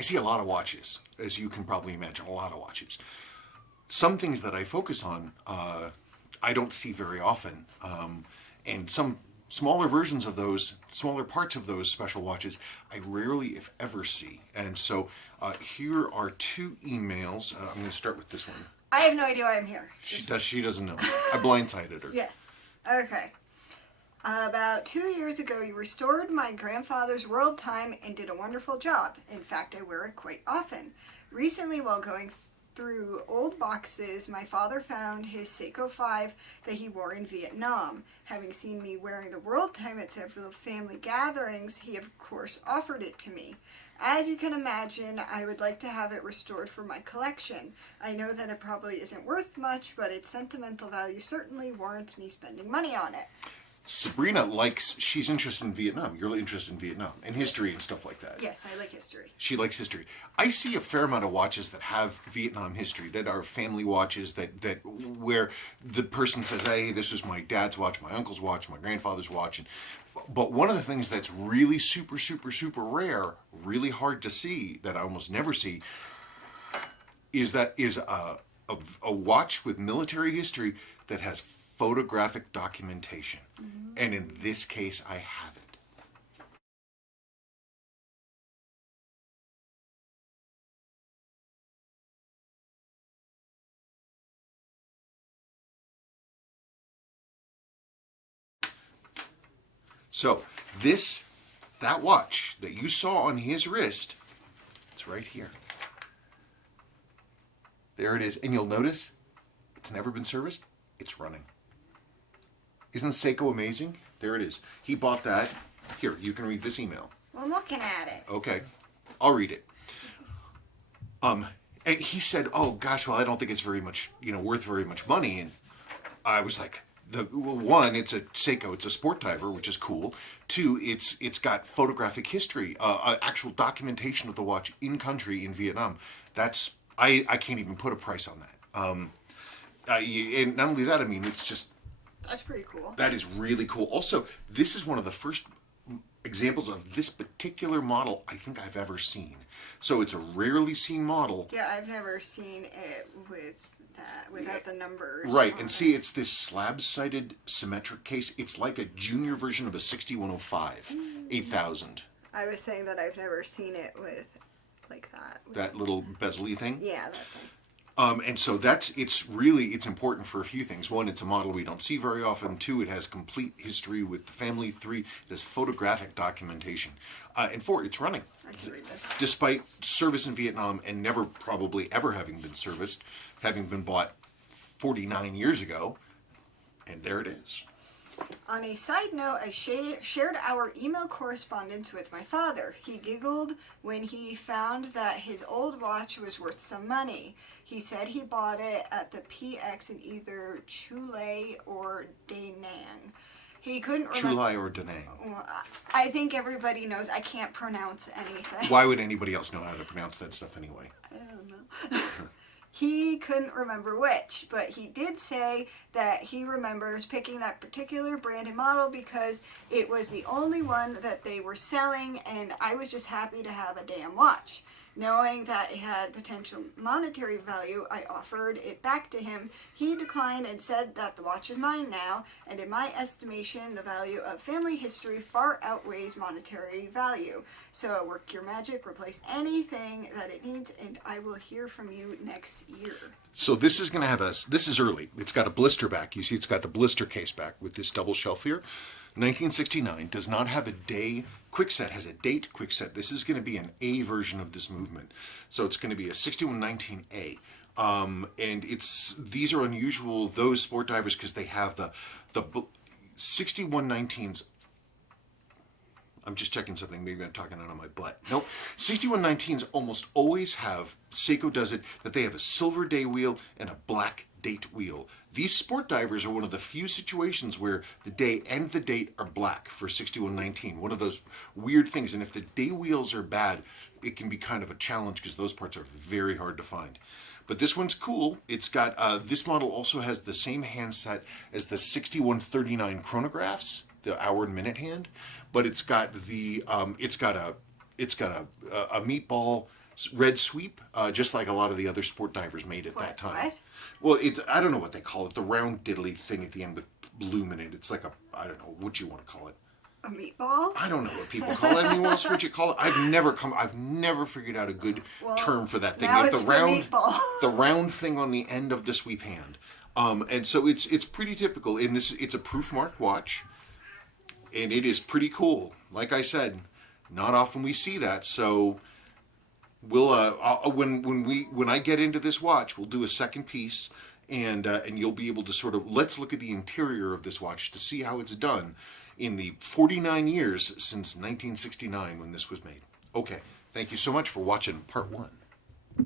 I see a lot of watches, as you can probably imagine, a lot of watches. Some things that I focus on, I don't see very often. And some smaller versions of those, smaller parts of those special watches, I rarely, if ever, see. And so here are two emails. I'm going to start with this one. I have no idea why I'm here. She doesn't know. I blindsided her. Yes. Okay. About 2 years ago, you restored my grandfather's world time and did a wonderful job. In fact, I wear it quite often. Recently, while going through old boxes, my father found his Seiko 5 that he wore in Vietnam. Having seen me wearing the world time at several family gatherings, he of course offered it to me. As you can imagine, I would like to have it restored for my collection. I know that it probably isn't worth much, but its sentimental value certainly warrants me spending money on it. Sabrina she's interested in Vietnam. You're interested in Vietnam and history and stuff like that. Yes, I like history. She likes history. I see a fair amount of watches that have Vietnam history, that are family watches, that where the person says, hey, this is my dad's watch, my uncle's watch, my grandfather's watch. But one of the things that's really super, super, super rare, really hard to see, that I almost never see, is a watch with military history that has photographic documentation. Mm-hmm. And in this case, I have it. So that watch that you saw on his wrist, it's right here. There it is. And you'll notice it's never been serviced. It's running. Isn't Seiko amazing? There it is. He bought that. Here, you can read this email. I'm looking at it. Okay. I'll read it. And he said, oh gosh, well, I don't think it's very much, worth very much money. And I was like, one, it's a Seiko, it's a sport diver, which is cool. Two, it's got photographic history, actual documentation of the watch in country in Vietnam. That's, I can't even put a price on that. And not only that, I mean, it's just, that's pretty cool. That is really cool. Also, this is one of the first examples of this particular model I think I've ever seen. So it's a rarely seen model. Yeah, I've never seen it without the numbers. Right, and see, it's this slab-sided symmetric case. It's like a junior version of a 6105, 8000. I was saying that I've never seen it with like that. That little bezel-y thing? Yeah, that thing. And so it's important for a few things. One, it's a model we don't see very often. Two, it has complete history with the family. Three, it has photographic documentation. And four, it's running. I can read this. Despite service in Vietnam and never probably ever having been serviced, having been bought 49 years ago, and there it is. On a side note, I shared our email correspondence with my father. He giggled when he found that his old watch was worth some money. He said he bought it at the PX in either Chulay or Da Nang. He couldn't remember. Chulay or Da Nang? I think everybody knows. I can't pronounce anything. Why would anybody else know how to pronounce that stuff anyway? I don't know. He couldn't remember which, but he did say that he remembers picking that particular brand and model because it was the only one that they were selling, and I was just happy to have a damn watch. Knowing that it had potential monetary value, I offered it back to him. He declined and said that the watch is mine now, and in my estimation, the value of family history far outweighs monetary value. So work your magic, replace anything that it needs, and I will hear from you next year. So this is going to have this is early. It's got a blister back. You see it's got the blister case back with this double shelf here. 1969, does not have a day quickset, has a date quickset. This is going to be an A version of this movement. So it's going to be a 6119A. And these are unusual, those sport divers, because they have the 6119s. I'm just checking something. Maybe I'm talking out of my butt. Nope. 6119s almost always have, Seiko does it, that they have a silver day wheel and a black date wheel. These sport divers are one of the few situations where the day and the date are black for 6119. One of those weird things. And if the day wheels are bad, it can be kind of a challenge because those parts are very hard to find. But this one's cool. It's got, this model also has the same handset as the 6139 chronographs, the hour and minute hand, but it's got the, it's got a meatball red sweep, just like a lot of the other sport divers made at that time. What? Well, I don't know what they call it, the round diddly thing at the end with bloom in it. It's like I don't know what you want to call it. A meatball? I don't know what people call it. I mean, what else would you call it? I've never figured out a good term for that thing. Now Like it's the round, the meatball. the round thing on the end of the sweep hand. And so it's pretty typical. In this, it's a proof mark watch, and it is pretty cool. Like I said, not often we see that. So we'll when I get into this watch, we'll do a second piece, and you'll be able to sort of let's look at the interior of this watch to see how it's done in the 49 years since 1969 when this was made. Okay, thank you so much for watching part 1.